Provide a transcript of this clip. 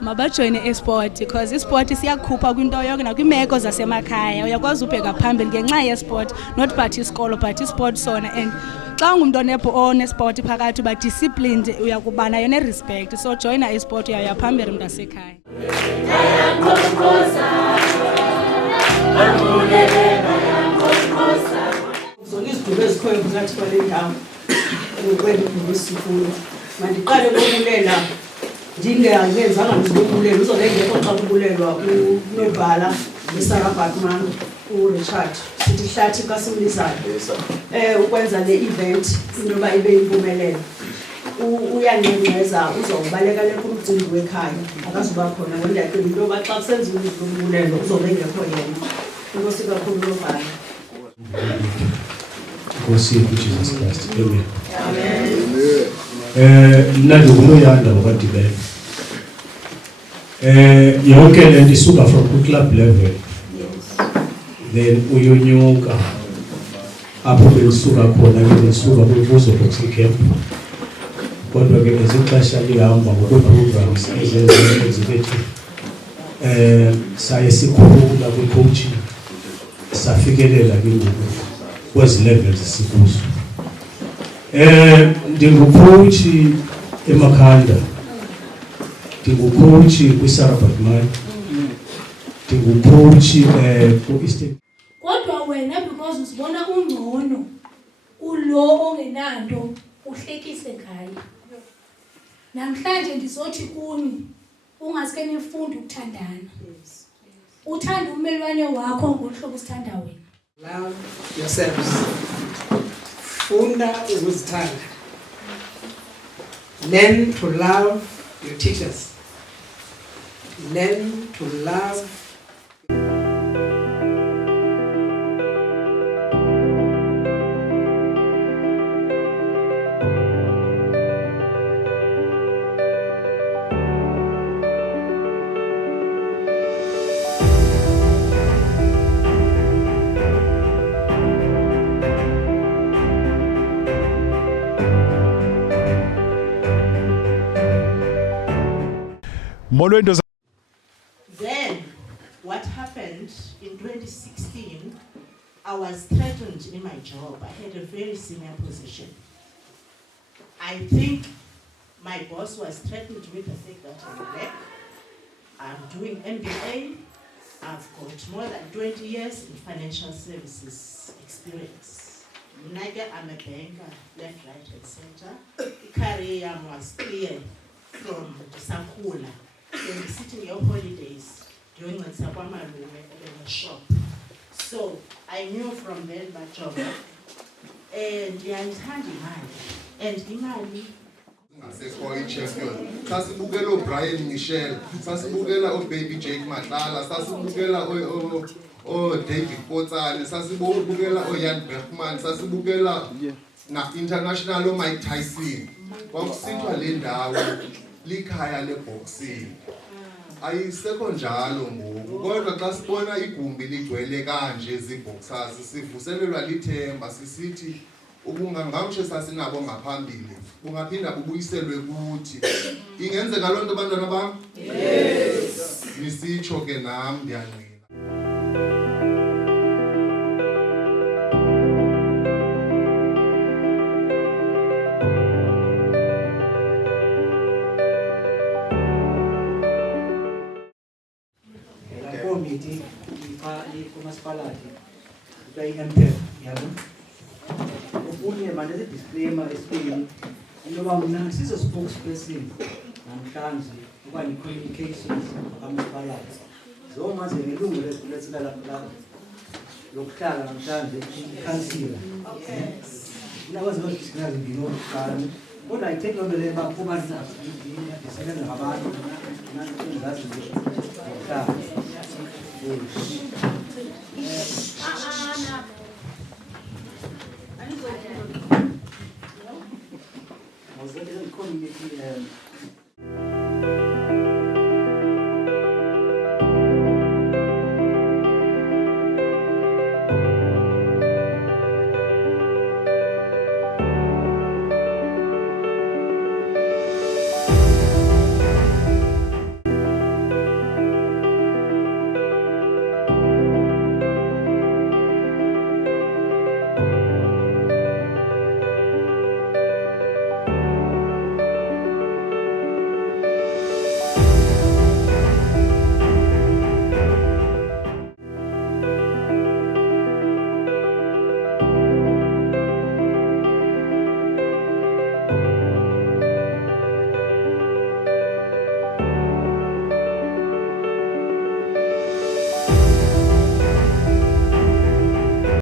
Mabajoyine esport because isport siyakhupha kwinto yonke nakwimeko zasemakhaya. Uyakwazi ubheka phambili ngenxa yesport, not but isikolo but isport sona. And xa ungumntu onesport phakathi uba disciplined uyakuba nayo ne-respect. So joyina esport uyaya phambili mntasekhaya. Zonke ezikhoyo phakathi kwale ndawo ngokwendibusifuna mandiqale ukubulela ndingenzanga ndizobulela uzolengekho xa kubulelwa unobhala uSarah Batman uRichard sithi hlathi kaSimlizayo ukwenza le event into yoba ibe yimpumelelo. Uyanqenqeza uzawubaleka le kumcimbi wekhaya akazuba khona ngendawo into yoba xa kusenziwa umbulelo uzolengekho yena. Inkosi kakhulu nobhala. Nkosi Jesus Christ. Amen. Amen. Mna ndinguNoyanda wakwaDibene. Yonke le nto isuka from ku-club level. Then uyonyuka apho belisuka khona ke belisuka kuzo boxing camp. Kodwa ke ezixesha lihamba ngokwe-programs ezenziwa executive. Saye sikhula kwi-coaching safikelela ke ngoku kwezi levels sikuzo. Ndingucoach eMakhanda, ndingucoach kwiSarah Batman, ndingucoach ku-Eastern. Kodwa wena because usibona ungcono ulo ongenanto uhlekise ngaye. Namhlanje ndizothi kuni ungaske nifunde ukuthandana. Uthanda ummelwane wakho ngohlobo usithanda wena. Love yourselves. Funda ukuzithanda. Learn to love your teachers. Learn to love Then, what happened in 2016, I was threatened in my job. I had a very senior position. I think my boss was threatened with the fact that I'm black. I'm doing MBA. I've got more than 20 years in financial services experience. I'm a banker, left, right, and center. The career was clear from Sankula. When sitting your holidays during the Sapamalume in a shop. So I knew from then my job and imali. Sesikoyi champion. Sasibukela Brian Michelle, sasibukela Baby Jake Matlala, sasibukela David Potsane, sasibukela Jan Bergman, sasibukela na international Mike Tyson. Kwakusithwa le ndawo likhaya leboxing. Ayisekho njalo ngoku kodwa xa sibona igumbi ligcwele kanje ziboxers sivuselelwa lithemba sisithi ubungangamshe sasinabo ngaphambili bungaphinda bubuyiselwe kuthi ingenzeka lonto bantwana bam yes nisitsho ke nami ndiyanqina. Okunye manje disclaimer esibili ngoba mina sizo spokesperson namhlanje kuba ni communications kamasipalati zoma zelungu lesila lapha lokuhlala namhlanje ikhansila nabazo disclaimer nginokuqala kodwa I take on le bakuba ndisebenza ngabantu nangazazi ngokuhlala